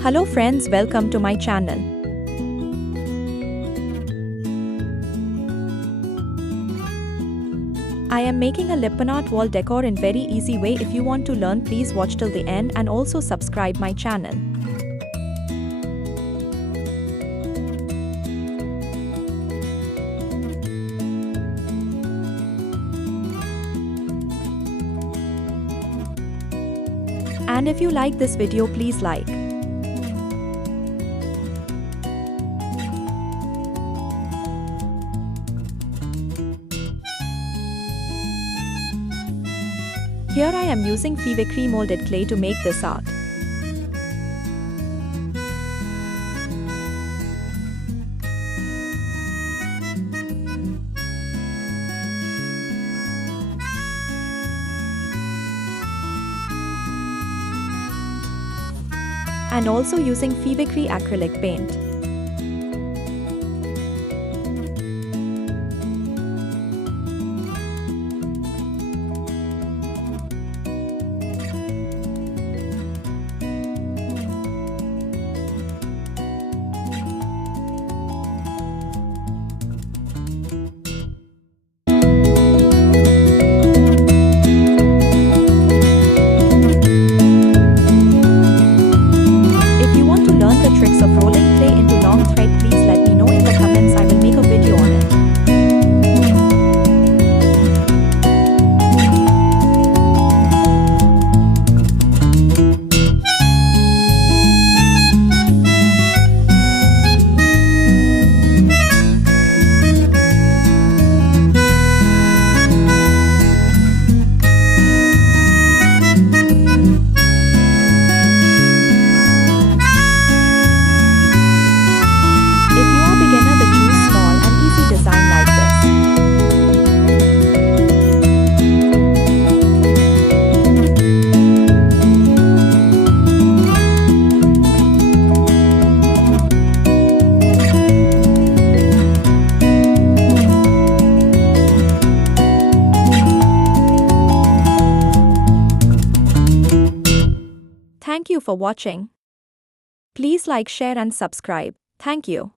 Hello friends, welcome to my channel. I am making a Lippanart wall decor in very easy way. If you want to learn, please watch till the end and also subscribe my channel. And if you like this video, please like. Here I am using fevicry molded clay to make this art. And also using fevicry acrylic paint. Tricks of rolling clay into long thread, please let me know in the comments. I will make a video on it. Thank you for watching. Please like, share and subscribe. Thank you.